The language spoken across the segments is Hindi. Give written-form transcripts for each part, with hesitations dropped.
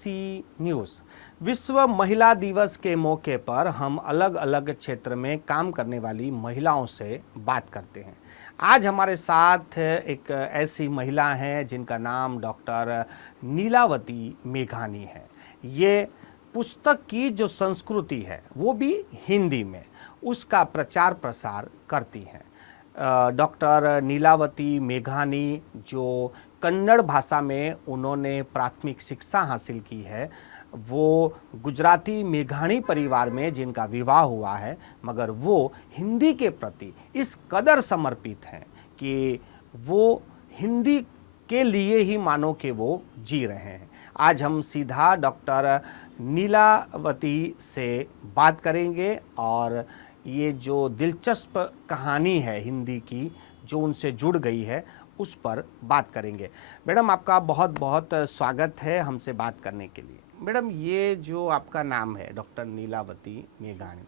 सी न्यूज़। विश्व महिला दिवस के मौके पर हम अलग अलग क्षेत्र में काम करने वाली महिलाओं से बात करते हैं। आज हमारे साथ एक ऐसी महिला हैं जिनका नाम डॉक्टर नीलावती मेघानी है। ये पुस्तक की जो संस्कृति है वो भी हिंदी में, उसका प्रचार प्रसार करती हैं। डॉक्टर नीलावती मेघानी जो कन्नड़ भाषा में उन्होंने प्राथमिक शिक्षा हासिल की है, वो गुजराती मेघानी परिवार में जिनका विवाह हुआ है, मगर वो हिंदी के प्रति इस कदर समर्पित हैं कि वो हिंदी के लिए ही मानो कि वो जी रहे हैं। आज हम सीधा डॉक्टर नीलावती से बात करेंगे और ये जो दिलचस्प कहानी है हिंदी की जो उनसे जुड़ गई है उस पर बात करेंगे। मैडम, आपका बहुत बहुत स्वागत है हमसे बात करने के लिए। मैडम, ये जो आपका नाम है डॉक्टर नीलावती मेघानी,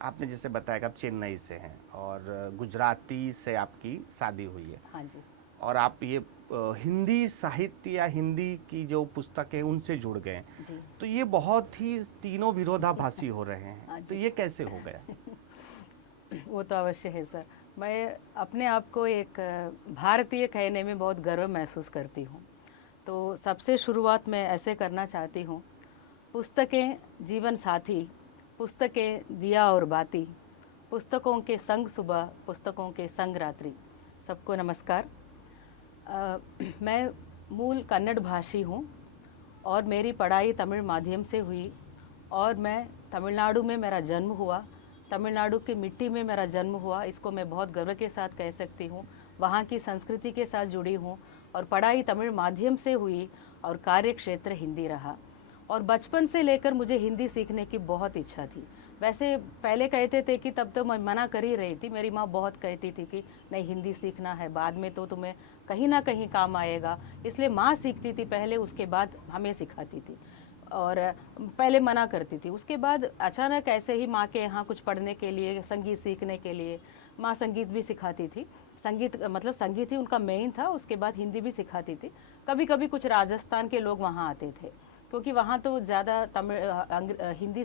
आपने जैसे बताया कि आप चेन्नई से हैं और गुजराती से आपकी शादी हुई है। हाँ जी। और आप ये हिंदी साहित्य या हिंदी की जो पुस्तकें उनसे जुड़ गए, तो ये बहुत ही तीनों विरोधाभासी हो रहे हैं। तो ये कैसे हो गया? वो तो अवश्य है सर। मैं अपने आप को एक भारतीय कहने में बहुत गर्व महसूस करती हूँ। तो सबसे शुरुआत मैं ऐसे करना चाहती हूँ। पुस्तकें जीवन साथी, पुस्तकें दिया और बाती, पुस्तकों के संग सुबह, पुस्तकों के संग रात्रि। सबको नमस्कार। मैं मूल कन्नड़ भाषी हूँ और मेरी पढ़ाई तमिल माध्यम से हुई और मैं तमिलनाडु में मेरा जन्म हुआ। तमिलनाडु की मिट्टी में मेरा जन्म हुआ, इसको मैं बहुत गर्व के साथ कह सकती हूँ। वहाँ की संस्कृति के साथ जुड़ी हूँ और पढ़ाई तमिल माध्यम से हुई और कार्य क्षेत्र हिंदी रहा। और बचपन से लेकर मुझे हिंदी सीखने की बहुत इच्छा थी। वैसे पहले कहते थे कि तब तो मैं मना कर ही रही थी। मेरी माँ बहुत कहती थी कि नहीं, हिंदी सीखना है, बाद में तो तुम्हें कहीं ना कहीं काम आएगा। इसलिए माँ सीखती थी पहले, उसके बाद हमें सिखाती थी और पहले मना करती थी। उसके बाद अचानक ऐसे ही माँ के यहाँ कुछ पढ़ने के लिए, संगीत सीखने के लिए, माँ संगीत भी सिखाती थी। संगीत मतलब संगीत ही उनका मेन था, उसके बाद हिंदी भी सिखाती थी। कभी कभी कुछ राजस्थान के लोग वहाँ आते थे क्योंकि वहाँ तो ज़्यादा हिंदी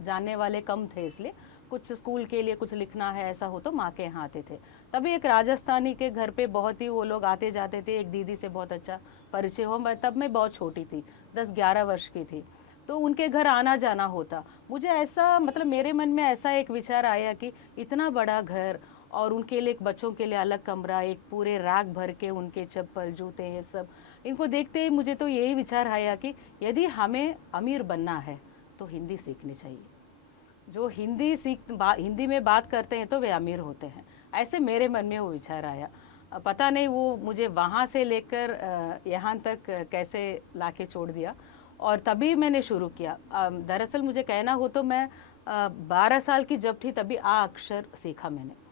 जानने वाले कम थे, इसलिए कुछ स्कूल के लिए कुछ लिखना है ऐसा हो तो माँ के यहाँ आते थे। तभी एक राजस्थानी के घर पे बहुत ही वो लोग आते जाते थे। एक दीदी से बहुत अच्छा परिचय हो। तब मैं बहुत छोटी थी, 10-11 वर्ष की थी, तो उनके घर आना जाना होता। मुझे ऐसा मतलब मेरे मन में ऐसा एक विचार आया कि इतना बड़ा घर और उनके लिए, एक बच्चों के लिए अलग कमरा, एक पूरे रैक भर के उनके चप्पल जूते ये सब, इनको देखते ही मुझे तो यही विचार आया कि यदि हमें अमीर बनना है तो हिंदी सीखनी चाहिए। जो हिंदी में बात करते हैं तो वे अमीर होते हैं। ऐसे मेरे मन में वो विचार आया। पता नहीं वो मुझे वहाँ से लेकर यहाँ तक कैसे लाके छोड़ दिया और तभी मैंने शुरू किया। दरअसल मुझे कहना हो तो मैं 12 साल की जब थी तभी आ अक्षर सीखा मैंने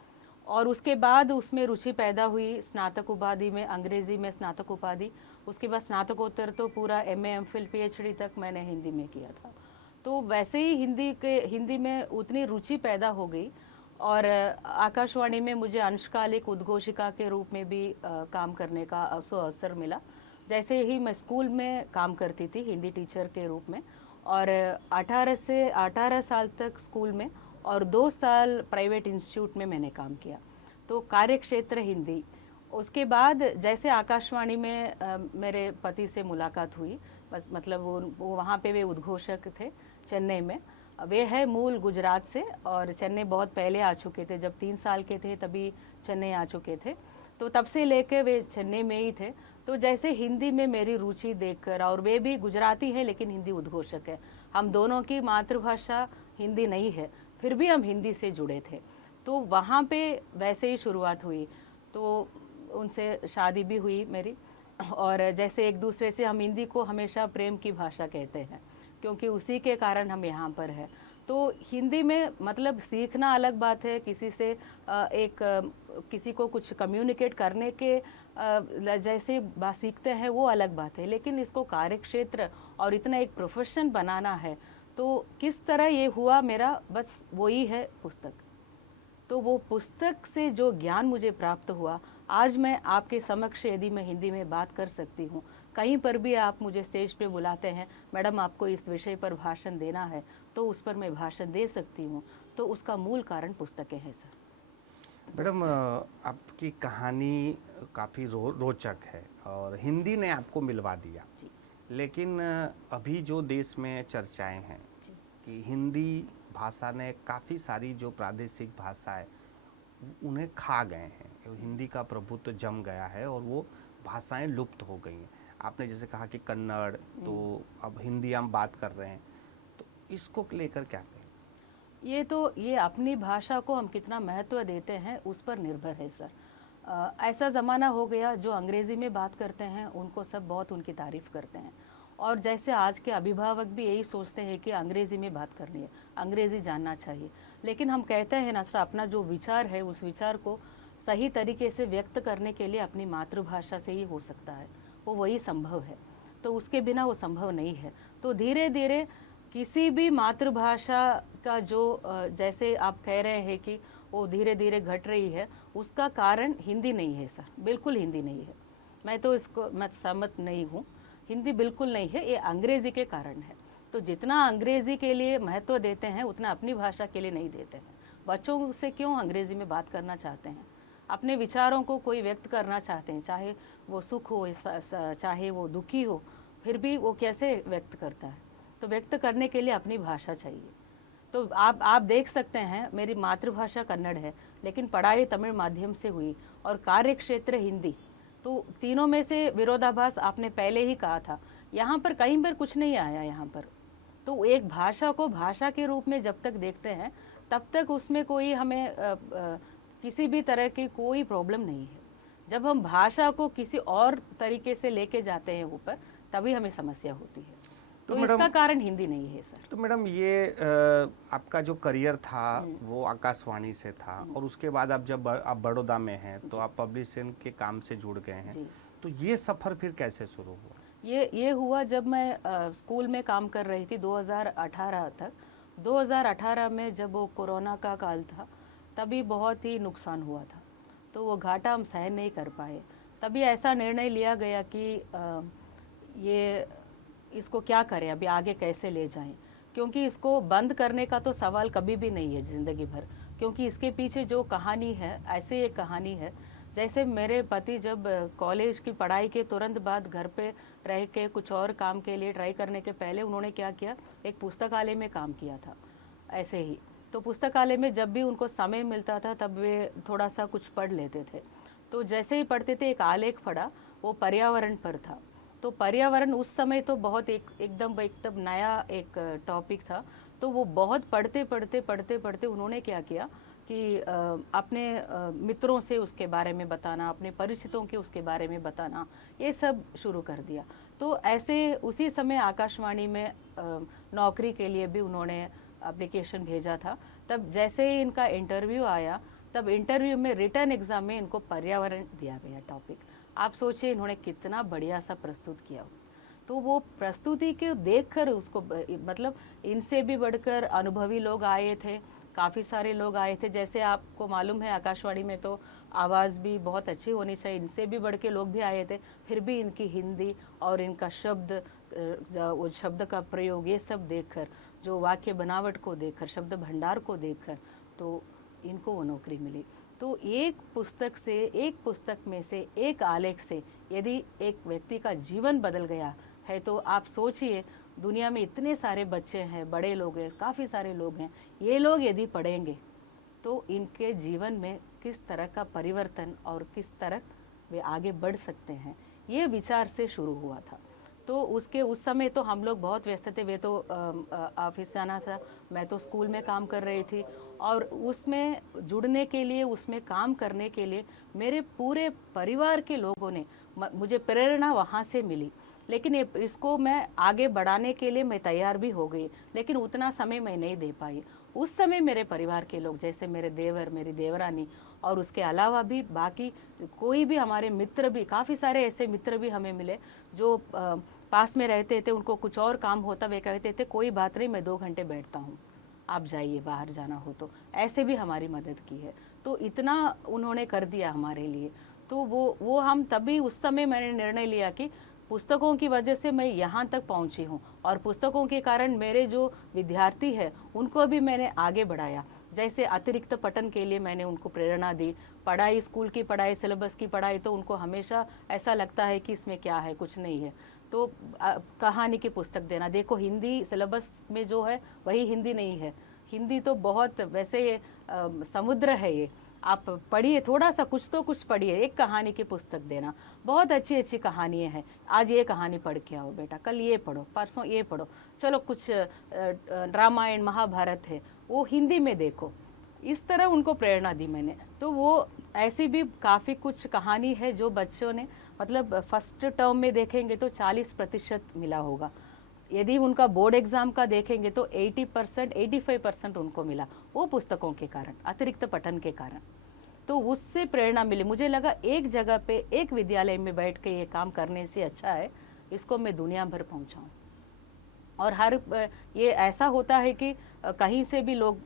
और उसके बाद उसमें रुचि पैदा हुई। स्नातक उपाधि में, अंग्रेजी में स्नातक उपाधि, उसके बाद स्नातकोत्तर तो पूरा MA MPhil PhD तक मैंने हिंदी में किया था। तो वैसे ही हिंदी में उतनी रुचि पैदा हो गई और आकाशवाणी में मुझे अंशकालिक उद्घोषिका के रूप में भी काम करने का अवसर मिला। जैसे ही मैं स्कूल में काम करती थी हिंदी टीचर के रूप में और 18 साल तक स्कूल में और 2 साल प्राइवेट इंस्टीट्यूट में मैंने काम किया। तो कार्य क्षेत्र हिंदी। उसके बाद जैसे आकाशवाणी में मेरे पति से मुलाकात हुई, बस मतलब वो वहाँ पे वे उद्घोषक थे चेन्नई में। वे है मूल गुजरात से और चेन्नई बहुत पहले आ चुके थे, जब 3 साल के थे तभी चेन्नई आ चुके थे। तो तब से लेकर वे चेन्नई में ही थे। तो जैसे हिंदी में मेरी रुचि देखकर, और वे भी गुजराती है लेकिन हिंदी उद्घोषक है, हम दोनों की मातृभाषा हिंदी नहीं है, फिर भी हम हिंदी से जुड़े थे। तो वहाँ पे वैसे ही शुरुआत हुई। तो उनसे शादी भी हुई मेरी और जैसे एक दूसरे से हम हिंदी को हमेशा प्रेम की भाषा कहते हैं क्योंकि उसी के कारण हम यहाँ पर हैं। तो हिंदी में मतलब सीखना अलग बात है, किसी को कुछ कम्युनिकेट करने के जैसे बात सीखते हैं वो अलग बात है, लेकिन इसको कार्यक्षेत्र और इतना एक प्रोफेशन बनाना है। तो किस तरह ये हुआ मेरा, बस वही है पुस्तक। तो वो पुस्तक से जो ज्ञान मुझे प्राप्त हुआ, आज मैं आपके समक्ष यदि मैं हिंदी में बात कर सकती हूँ कहीं पर भी आप मुझे स्टेज पे बुलाते हैं, मैडम आपको इस विषय पर भाषण देना है, तो उस पर मैं भाषण दे सकती हूँ। तो उसका मूल कारण पुस्तकें हैं सर। मैडम, आपकी कहानी काफ़ी रोचक है और हिंदी ने आपको मिलवा दिया। जी। लेकिन अभी जो देश में चर्चाएं हैं जी। कि हिंदी भाषा ने काफ़ी सारी जो प्रादेशिक भाषाएं उन्हें खा गए हैं, हिंदी का प्रभुत्व जम गया है और वो भाषाएं लुप्त हो गई हैं। आपने जैसे कहा कि कन्नड़, तो अब हिंदी हम बात कर रहे हैं, तो इसको लेकर क्या कहें? ये अपनी भाषा को हम कितना महत्व देते हैं उस पर निर्भर है सर। ऐसा ज़माना हो गया जो अंग्रेज़ी में बात करते हैं उनको सब बहुत उनकी तारीफ़ करते हैं, और जैसे आज के अभिभावक भी यही सोचते हैं कि अंग्रेज़ी में बात करनी है, अंग्रेज़ी जानना चाहिए। लेकिन हम कहते हैं ना सर, अपना जो विचार है उस विचार को सही तरीके से व्यक्त करने के लिए अपनी मातृभाषा से ही हो सकता है, वो वही संभव है। तो उसके बिना वो संभव नहीं है। तो धीरे धीरे किसी भी मातृभाषा का जो जैसे आप कह रहे हैं कि वो धीरे धीरे घट रही है, उसका कारण हिंदी नहीं है सर, बिल्कुल हिंदी नहीं है। मैं तो इसको मैं सहमत नहीं हूँ, हिंदी बिल्कुल नहीं है, ये अंग्रेज़ी के कारण है। तो जितना अंग्रेज़ी के लिए महत्व देते हैं उतना अपनी भाषा के लिए नहीं देते हैं। बच्चों से क्यों अंग्रेज़ी में बात करना चाहते हैं? अपने विचारों को कोई व्यक्त करना चाहते हैं, चाहे वो सुख हो चाहे वो दुखी हो, फिर भी वो कैसे व्यक्त करता है? तो व्यक्त करने के लिए अपनी भाषा चाहिए। तो आप देख सकते हैं, मेरी मातृभाषा कन्नड़ है लेकिन पढ़ाई तमिल माध्यम से हुई और कार्य क्षेत्र हिंदी। तो तीनों में से विरोधाभास आपने पहले ही कहा था, यहाँ पर कहीं पर कुछ नहीं आया यहाँ पर। तो एक भाषा को भाषा के रूप में जब तक देखते हैं तब तक उसमें कोई हमें किसी भी तरह की कोई प्रॉब्लम नहीं है। जब हम भाषा को किसी और तरीके से लेके जाते हैं ऊपर, तभी हमें समस्या होती है। तो इसका कारण हिंदी नहीं है सर। तो मैडम, ये आपका जो करियर था वो आकाशवाणी से था और उसके बाद आप जब आप बड़ौदा में हैं तो आप पब्लिशिंग के काम से जुड़ गए हैं। तो ये सफ़र फिर कैसे शुरू हुआ? ये हुआ जब मैं स्कूल में काम कर रही थी 2018 तक। 2018 में जब वो कोरोना का काल था, तभी बहुत ही नुकसान हुआ था, तो वो घाटा हम सहन नहीं कर पाए। तभी ऐसा निर्णय लिया गया कि ये इसको क्या करें, अभी आगे कैसे ले जाएं, क्योंकि इसको बंद करने का तो सवाल कभी भी नहीं है ज़िंदगी भर, क्योंकि इसके पीछे जो कहानी है, ऐसे एक कहानी है जैसे मेरे पति जब कॉलेज की पढ़ाई के तुरंत बाद घर पे रह के कुछ और काम के लिए ट्राई करने के पहले उन्होंने क्या किया, एक पुस्तकालय में काम किया था ऐसे ही। तो पुस्तकालय में जब भी उनको समय मिलता था तब वे थोड़ा सा कुछ पढ़ लेते थे। तो जैसे ही पढ़ते थे एक आलेख पढ़ा, वो पर्यावरण पर था। तो पर्यावरण उस समय तो बहुत एकदम नया एक टॉपिक था। तो वो बहुत पढ़ते उन्होंने क्या किया कि अपने मित्रों से उसके बारे में बताना, अपने परिचितों के उसके बारे में बताना, ये सब शुरू कर दिया। तो ऐसे उसी समय आकाशवाणी में नौकरी के लिए भी उन्होंने एप्लीकेशन भेजा था। तब जैसे ही इनका इंटरव्यू आया, तब इंटरव्यू में रिटर्न एग्जाम में इनको पर्यावरण दिया गया टॉपिक। आप सोचिए इन्होंने कितना बढ़िया सा प्रस्तुत किया हो। तो वो प्रस्तुति के देखकर उसको मतलब इनसे भी बढ़कर अनुभवी लोग आए थे, काफ़ी सारे लोग आए थे। जैसे आपको मालूम है आकाशवाणी में तो आवाज़ भी बहुत अच्छी होनी चाहिए, इनसे भी बढ़ के लोग भी आए थे। फिर भी इनकी हिंदी और इनका वो शब्द का प्रयोग, ये सब देखकर, जो वाक्य बनावट को देखकर, शब्द भंडार को देखकर, तो इनको वो नौकरी मिली। तो एक पुस्तक में से, एक आलेख से यदि एक व्यक्ति का जीवन बदल गया है, तो आप सोचिए दुनिया में इतने सारे बच्चे हैं, बड़े लोग हैं, काफ़ी सारे लोग हैं, ये लोग यदि पढ़ेंगे तो इनके जीवन में किस तरह का परिवर्तन और किस तरह वे आगे बढ़ सकते हैं, ये विचार से शुरू हुआ था। तो उस समय तो हम लोग बहुत व्यस्त थे, वे तो ऑफिस जाना था, मैं तो स्कूल में काम कर रही थी। और उसमें जुड़ने के लिए, उसमें काम करने के लिए मेरे पूरे परिवार के लोगों ने मुझे प्रेरणा वहाँ से मिली। लेकिन इसको मैं आगे बढ़ाने के लिए मैं तैयार भी हो गई, लेकिन उतना समय मैं नहीं दे पाई। उस समय मेरे परिवार के लोग, जैसे मेरे देवर, मेरी देवरानी, और उसके अलावा भी बाकी कोई भी हमारे मित्र भी, काफ़ी सारे ऐसे मित्र भी हमें मिले जो पास में रहते थे, उनको कुछ और काम होता, वे कहते थे कोई बात नहीं, मैं 2 घंटे बैठता हूँ, आप जाइए, बाहर जाना हो तो। ऐसे भी हमारी मदद की है। तो इतना उन्होंने कर दिया हमारे लिए। तो वो हम तभी उस समय मैंने निर्णय लिया कि पुस्तकों की वजह से मैं यहाँ तक पहुँची हूँ, और पुस्तकों के कारण मेरे जो विद्यार्थी हैं उनको भी मैंने आगे बढ़ाया। जैसे अतिरिक्त पठन के लिए मैंने उनको प्रेरणा दी। पढ़ाई, स्कूल की पढ़ाई, सिलेबस की पढ़ाई, तो उनको हमेशा ऐसा लगता है कि इसमें क्या है, कुछ नहीं है। तो कहानी की पुस्तक देना, देखो हिंदी सिलेबस में जो है वही हिंदी नहीं है। हिंदी तो बहुत वैसे ये समुद्र है, ये आप पढ़िए, थोड़ा सा कुछ तो कुछ पढ़िए। एक कहानी की पुस्तक देना, बहुत अच्छी अच्छी कहानियाँ हैं। आज ये कहानी पढ़ के आओ बेटा, कल ये पढ़ो, परसों ये पढ़ो, चलो कुछ रामायण महाभारत है वो हिंदी में देखो। इस तरह उनको प्रेरणा दी मैंने। तो वो ऐसी भी काफ़ी कुछ कहानी है जो बच्चों ने, मतलब फर्स्ट टर्म में देखेंगे तो 40% मिला होगा। यदि उनका बोर्ड एग्जाम का देखेंगे तो 80% 85% उनको मिला, वो पुस्तकों के कारण, अतिरिक्त पठन के कारण। तो उससे प्रेरणा मिली। मुझे लगा एक जगह पे एक विद्यालय में बैठ के ये काम करने से अच्छा है इसको मैं दुनिया भर पहुंचाऊं। और हर ये ऐसा होता है कि कहीं से भी लोग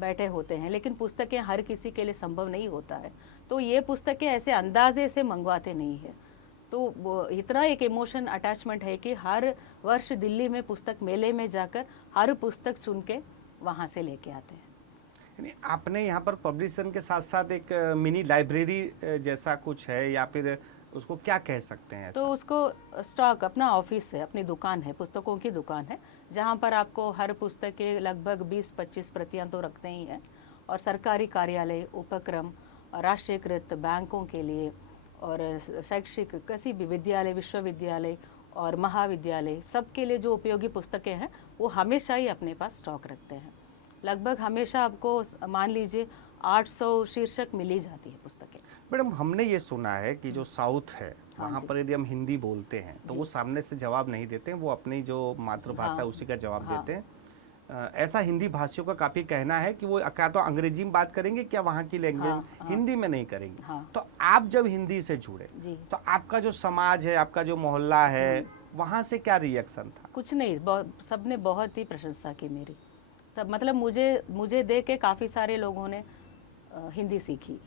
बैठे होते हैं, लेकिन पुस्तकें हर किसी के लिए संभव नहीं होता है। तो ये पुस्तकें ऐसे अंदाजे से मंगवाते नहीं है। तो वो इतना एक इमोशन अटैचमेंट है कि हर वर्ष दिल्ली में पुस्तक मेले में जाकर हर पुस्तक चुन के वहाँ से लेके आते हैं। यानी आपने यहाँ पर पब्लिशन के साथ साथ एक मिनी लाइब्रेरी जैसा कुछ है, या फिर उसको क्या कह सकते हैं ऐसा? तो उसको स्टॉक, अपना ऑफिस है, अपनी दुकान है, पुस्तकों की दुकान है, जहाँ पर आपको हर पुस्तक के लगभग 20-25 प्रतियां तो रखते ही हैं। और सरकारी कार्यालय, उपक्रम, राष्ट्रीयकृत बैंकों के लिए, और शैक्षिक किसी भी विद्यालय, विश्वविद्यालय और महाविद्यालय, सबके लिए जो उपयोगी पुस्तकें हैं वो हमेशा ही अपने पास स्टॉक रखते हैं। लगभग हमेशा आपको मान लीजिए 800 शीर्षक मिल ही जाती है पुस्तकें। मैडम, हमने ये सुना है कि जो साउथ है वहाँ जी। पर यदि हम हिंदी बोलते हैं तो जी। वो सामने से जवाब नहीं देते हैं, वो अपनी जो मातृभाषा है हाँ। उसी का जवाब हाँ। देते हैं। ऐसा हिंदी भाषियों का काफी कहना है कि वो क्या तो अंग्रेजी में बात करेंगे, क्या वहाँ की लैंग्वेज हाँ। हिंदी में नहीं करेंगे। हाँ। तो आप जब हिंदी से जुड़े जी। तो आपका जो समाज है, आपका जो मोहल्ला है, वहाँ से क्या रिएक्शन था? कुछ नहीं, सबने बहुत ही प्रशंसा की मेरी। तब मतलब मुझे देख के काफ़ी सारे लोगों ने हिंदी सीखी।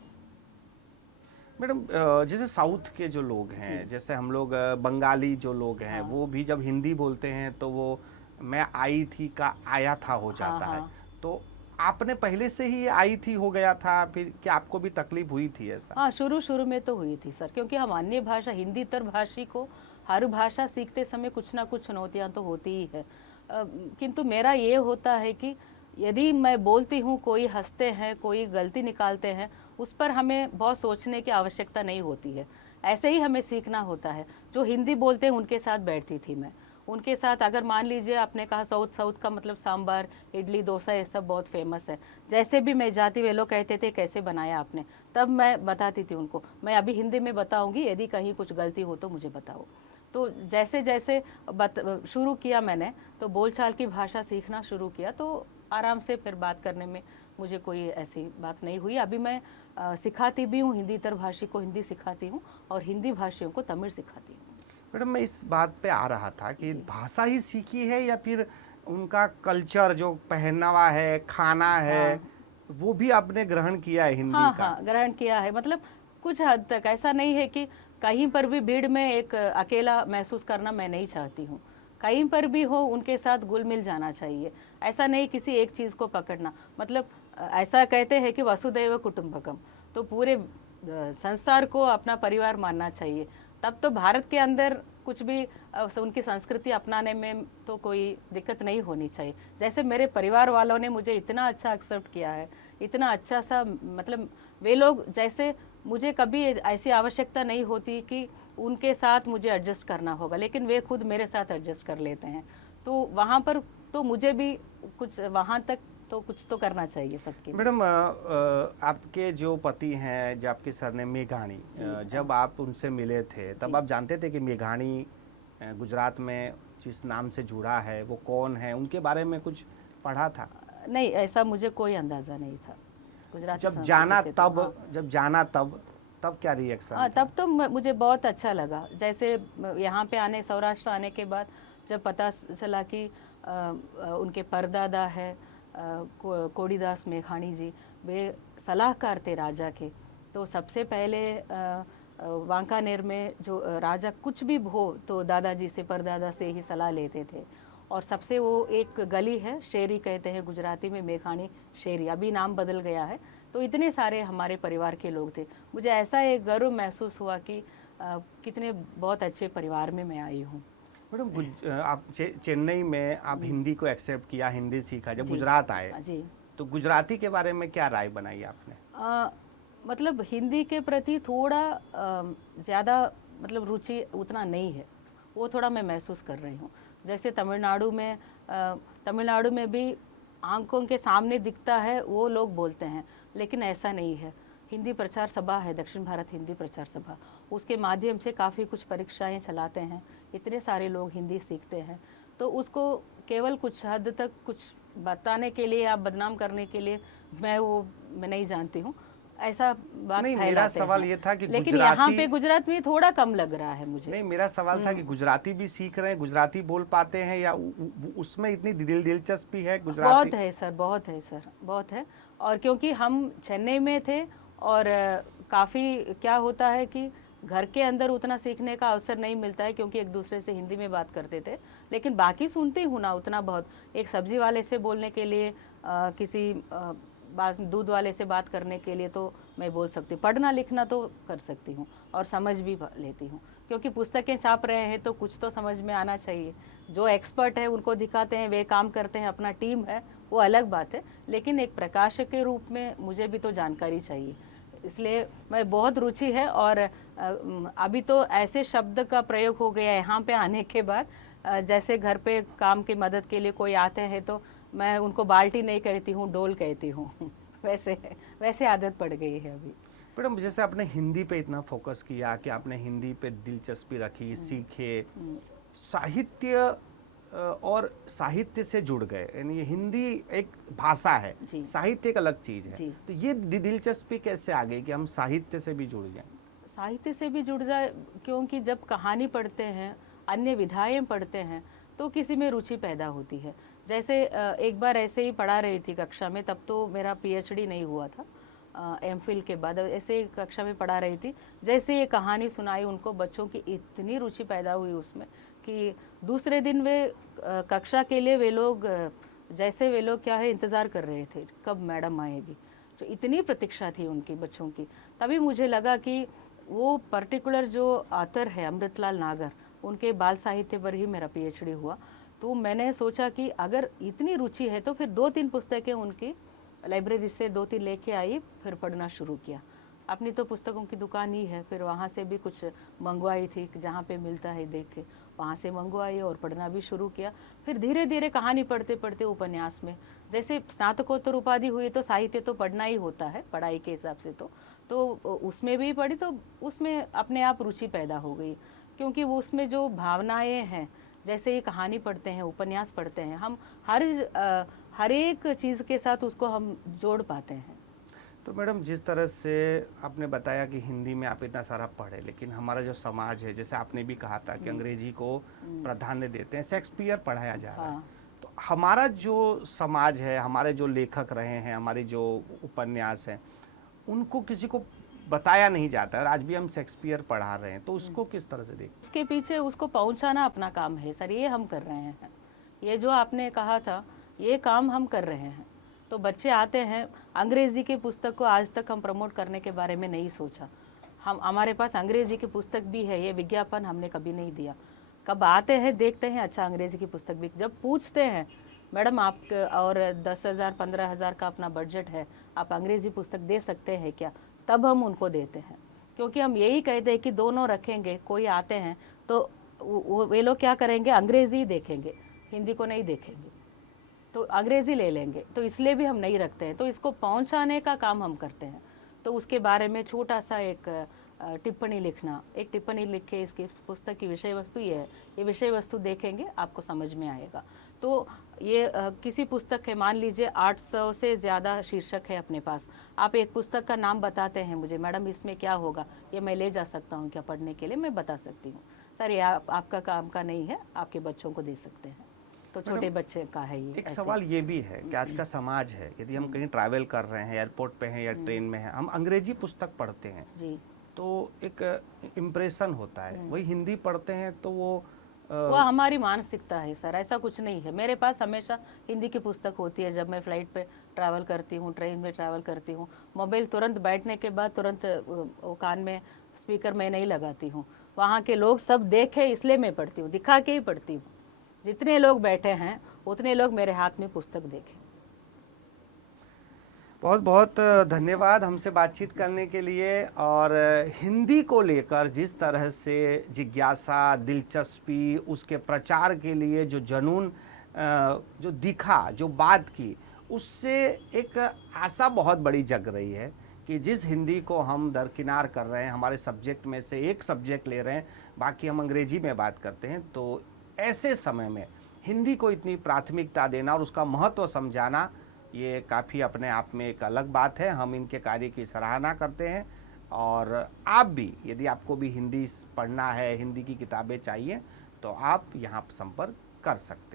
मैडम, जैसे साउथ के जो लोग हैं, जैसे हम लोग बंगाली जो लोग हैं, हाँ। वो भी जब हिंदी बोलते हैं तो वो मैं आई थी का आया था हो जाता हाँ, है। हाँ। तो आपने पहले से ही आई थी हो गया था, फिर क्या आपको भी तकलीफ हुई थी ऐसा? हाँ, शुरू में तो हुई थी सर, क्योंकि हम अन्य भाषा, हिंदीतर भाषी को हर भाषा सीखते समय कुछ ना कुछ चुनौतियाँ तो होती ही है। किंतु मेरा ये होता है कि यदि मैं बोलती हूँ, कोई हंसते हैं, कोई गलती निकालते हैं, उस पर हमें बहुत सोचने की आवश्यकता नहीं होती है। ऐसे ही हमें सीखना होता है। जो हिंदी बोलते हैं उनके साथ बैठती थी मैं, उनके साथ अगर मान लीजिए आपने कहा साउथ का मतलब सांबार, इडली, डोसा, ये सब बहुत फेमस है। जैसे भी मैं जाती, वे लोग कहते थे कैसे बनाया आपने, तब मैं बताती थी उनको, मैं अभी हिंदी में बताऊंगी, यदि कहीं कुछ गलती हो तो मुझे बताओ। तो जैसे जैसे शुरू किया मैंने, तो बोलचाल की भाषा सीखना शुरू किया, तो आराम से फिर बात करने में मुझे कोई ऐसी बात नहीं हुई। अभी मैं सिखाती भी हूँ, हिंदीतर भाषी को हिंदी सिखाती हूँ और हिंदी भाषियों को तमिल सिखाती हूँ। मैडम, मैं इस बात पे आ रहा था कि भाषा ही सीखी है या फिर उनका कल्चर, जो पहनावा है, खाना है, हाँ। वो भी आपने ग्रहण किया है हिंदी हाँ का? हाँ, ग्रहण किया है। मतलब कुछ हद तक ऐसा नहीं है कि कहीं पर भी भीड़ में एक अकेला महसूस करना मैं नहीं चाहती हूँ। कहीं पर भी हो उनके साथ घुल मिल जाना चाहिए। ऐसा नहीं किसी एक चीज़ को पकड़ना। मतलब ऐसा कहते हैं कि वसुदैव कुटुंबकम, तो पूरे संसार को अपना परिवार मानना चाहिए। तब तो भारत के अंदर कुछ भी उनकी संस्कृति अपनाने में तो कोई दिक्कत नहीं होनी चाहिए। जैसे मेरे परिवार वालों ने मुझे इतना अच्छा एक्सेप्ट किया है, इतना अच्छा सा, मतलब वे लोग, जैसे मुझे कभी ऐसी आवश्यकता नहीं होती कि उनके साथ मुझे एडजस्ट करना होगा, लेकिन वे खुद मेरे साथ एडजस्ट कर लेते हैं। तो वहाँ पर तो मुझे भी कुछ वहाँ तक तो कुछ तो करना चाहिए सबके। मैडम, आपके जो पति हैं, जो आपके सरनेम मेघानी, जब आप उनसे मिले थे तब आप जानते थे कि मेघानी गुजरात में जिस नाम से जुड़ा है वो कौन है? उनके बारे में कुछ पढ़ा था? नहीं, ऐसा मुझे कोई अंदाजा नहीं था। गुजराती जब जाना संस्कृति से तब तो, हाँ। जब जाना तब क्या रिएक्शन? हाँ, तब तो मुझे बहुत अच्छा लगा। जैसे यहाँ पे आने, सौराष्ट्र आने के बाद जब पता चला कि उनके परदादा है कोड़ीदास मेघानी जी, वे सलाहकार थे राजा के, तो सबसे पहले वांकानेर में जो राजा कुछ भी हो तो दादाजी से परदादा से ही सलाह लेते थे। और सबसे वो एक गली है, शेरी कहते हैं गुजराती में, मेखानी शेरी, अभी नाम बदल गया है। तो इतने सारे हमारे परिवार के लोग थे। मुझे ऐसा एक गर्व महसूस हुआ कि कितने बहुत अच्छे परिवार में मैं आई हूँ। मैडम आप चेन्नई में आप हिंदी को एक्सेप्ट किया, हिंदी सीखा, जब जी। गुजरात आए जी, तो गुजराती के बारे में क्या राय बनाई आपने? मतलब हिंदी के प्रति थोड़ा ज़्यादा मतलब रुचि उतना नहीं है, वो थोड़ा मैं महसूस कर रही हूँ। जैसे तमिलनाडु में भी आंखों के सामने दिखता है वो लोग बोलते हैं, लेकिन ऐसा नहीं है। हिंदी प्रचार सभा है, दक्षिण भारत हिंदी प्रचार सभा, उसके माध्यम से काफ़ी कुछ परीक्षाएं चलाते हैं, इतने सारे लोग हिंदी सीखते हैं। तो उसको केवल कुछ हद तक कुछ बताने के लिए या बदनाम करने के लिए मैं नहीं जानती हूँ, ऐसा बात नहीं, मेरा फैलाते सवाल हैं। ये था कि लेकिन यहाँ पे गुजराती, गुजरात में थोड़ा कम लग रहा है मुझे। नहीं मेरा सवाल था कि गुजराती भी सीख रहे हैं, गुजराती बोल पाते हैं, या उसमें इतनी दिलचस्पी है गुजराती? बहुत है सर, बहुत है सर, बहुत है। और क्योंकि हम चेन्नई में थे और काफ़ी क्या होता है कि घर के अंदर उतना सीखने का अवसर नहीं मिलता है, क्योंकि एक दूसरे से हिंदी में बात करते थे। लेकिन बाकी सुनती हूँ ना उतना बहुत, एक सब्जी वाले से बोलने के लिए, किसी दूध वाले से बात करने के लिए तो मैं बोल सकती हूँ। पढ़ना लिखना तो कर सकती हूँ और समझ भी लेती हूँ, क्योंकि पुस्तकें छाप रहे हैं तो कुछ तो समझ में आना चाहिए। जो एक्सपर्ट है उनको दिखाते हैं, वे काम करते हैं, अपना टीम है, वो अलग बात है। लेकिन एक प्रकाशक के रूप में मुझे भी तो जानकारी चाहिए, इसलिए मैं बहुत रुचि है। और अभी तो ऐसे शब्द का प्रयोग हो गया है यहाँ पे आने के बाद, जैसे घर पे काम की मदद के लिए कोई आते हैं तो मैं उनको बाल्टी नहीं कहती हूँ, डोल कहती हूँ। वैसे आदत पड़ गई है अभी। मैडम जैसे आपने हिंदी पे इतना फोकस किया कि आपने हिंदी पे दिलचस्पी रखी, सीखे, साहित्य और साहित्य से जुड़ गए, यानी ये हिंदी एक भाषा है, साहित्य एक अलग चीज है, तो ये दिलचस्पी कैसे आ गई कि हम साहित्य से भी जुड़ जाएं? साहित्य से भी जुड़ जाए क्योंकि जब कहानी पढ़ते हैं, अन्य विधाएं पढ़ते हैं, तो किसी में रुचि पैदा होती है। जैसे एक बार ऐसे ही पढ़ा रही थी कक्षा में, तब तो मेरा पीएचडी नहीं हुआ था, एमफिल के बाद ऐसे ही कक्षा में पढ़ा रही थी। जैसे ये कहानी सुनाई उनको, बच्चों की इतनी रुचि पैदा हुई उसमें कि दूसरे दिन वे कक्षा के लिए वे लोग क्या है इंतज़ार कर रहे थे कब मैडम आएगी, जो इतनी प्रतीक्षा थी उनकी बच्चों की। तभी मुझे लगा कि वो पर्टिकुलर जो ऑथर है अमृतलाल नागर, उनके बाल साहित्य पर ही मेरा पीएचडी हुआ। तो मैंने सोचा कि अगर इतनी रुचि है तो फिर 2-3 पुस्तकें उनकी लाइब्रेरी से 2-3 लेके आई, फिर पढ़ना शुरू किया। अपनी तो पुस्तकों की दुकान ही है, फिर वहाँ से भी कुछ मंगवाई थी, जहाँ पे मिलता है देख के वहाँ से मंगवाई और पढ़ना भी शुरू किया। फिर धीरे धीरे कहानी पढ़ते पढ़ते उपन्यास में, जैसे स्नातकोत्तर उपाधि हुई तो साहित्य तो पढ़ना ही होता है पढ़ाई के हिसाब से, तो उसमें भी पढ़ी, तो उसमें अपने आप रुचि पैदा हो गई। क्योंकि वो उसमें जो भावनाएं हैं, जैसे ये कहानी पढ़ते हैं, उपन्यास पढ़ते हैं, हम हर एक चीज़ के साथ उसको हम जोड़ पाते हैं। तो मैडम जिस तरह से आपने बताया कि हिंदी में आप इतना सारा पढ़े, लेकिन हमारा जो समाज है, जैसे आपने भी कहा था कि अंग्रेजी को प्राधान्य देते हैं, शेक्सपियर पढ़ाया जा रहा है, तो हमारा जो समाज है, हमारे जो लेखक रहे हैं, हमारे जो उपन्यास हैं, उनको किसी को बताया नहीं जाता है, और आज भी हम शेक्सपियर पढ़ा रहे हैं, तो उसको किस तरह से देखें? उसके पीछे उसको पहुंचाना अपना काम है सर, ये हम कर रहे हैं। ये जो आपने कहा था, ये काम हम कर रहे हैं। तो बच्चे आते हैं, अंग्रेजी की पुस्तक को आज तक हम प्रमोट करने के बारे में नहीं सोचा। हमारे पास अंग्रेजी की पुस्तक भी है, ये विज्ञापन हमने कभी नहीं दिया। कब आते हैं देखते हैं, अच्छा अंग्रेजी की पुस्तक भी, जब पूछते हैं मैडम आप और 10,000 15,000 का अपना बजट है, आप अंग्रेजी पुस्तक दे सकते हैं क्या, तब हम उनको देते हैं। क्योंकि हम यही कहते हैं कि दोनों रखेंगे, कोई आते हैं तो वे लोग क्या करेंगे, अंग्रेजी देखेंगे, हिंदी को नहीं देखेंगे, तो अंग्रेजी ले लेंगे, तो इसलिए भी हम नहीं रखते हैं। तो इसको पहुंचाने का काम हम करते हैं। तो उसके बारे में छोटा सा एक टिप्पणी लिखना, एक टिप्पणी लिख के इसकी पुस्तक की विषय वस्तु ये है, ये विषय वस्तु देखेंगे आपको समझ में आएगा। तो ये किसी पुस्तक है, मान लीजिए 800 से ज़्यादा शीर्षक है अपने पास, आप एक पुस्तक का नाम बताते हैं मुझे, मैडम इसमें क्या होगा, ये मैं ले जा सकता हूँ क्या पढ़ने के लिए, मैं बता सकती हूँ सर ये आपका काम का नहीं है, आपके बच्चों को दे सकते हैं। तो छोटे बच्चे का है ये। एक सवाल ये भी है कि आज का समाज है, यदि हम कहीं ट्रैवल कर रहे हैं, एयरपोर्ट पे हैं या ट्रेन में हैं, हम अंग्रेजी पुस्तक पढ़ते हैं जी, तो एक इम्प्रेशन होता है, वही हिंदी पढ़ते हैं तो वो हमारी मानसिकता है सर, ऐसा कुछ नहीं है। मेरे पास हमेशा हिंदी की पुस्तक होती है। जब मैं फ्लाइट पे ट्रैवल करती हूँ, ट्रेन में ट्रैवल करती हूँ, मोबाइल तुरंत बैठने के बाद तुरंत वो कान में स्पीकर में नहीं लगाती हूँ। वहाँ के लोग सब देखे इसलिए मैं पढ़ती हूँ, दिखा के ही पढ़ती हूँ। जितने लोग बैठे हैं उतने लोग मेरे हाथ में पुस्तक देखें। बहुत बहुत धन्यवाद हमसे बातचीत करने के लिए। और हिंदी को लेकर जिस तरह से जिज्ञासा, दिलचस्पी, उसके प्रचार के लिए जो जुनून जो दिखा, जो बात की, उससे एक आशा बहुत बड़ी जग रही है कि जिस हिंदी को हम दरकिनार कर रहे हैं, हमारे सब्जेक्ट में से एक सब्जेक्ट ले रहे हैं, बाकी हम अंग्रेजी में बात करते हैं, तो ऐसे समय में हिंदी को इतनी प्राथमिकता देना और उसका महत्व समझाना, ये काफ़ी अपने आप में एक अलग बात है। हम इनके कार्य की सराहना करते हैं। और आप भी, यदि आपको भी हिंदी पढ़ना है, हिंदी की किताबें चाहिए, तो आप यहाँ संपर्क कर सकते हैं।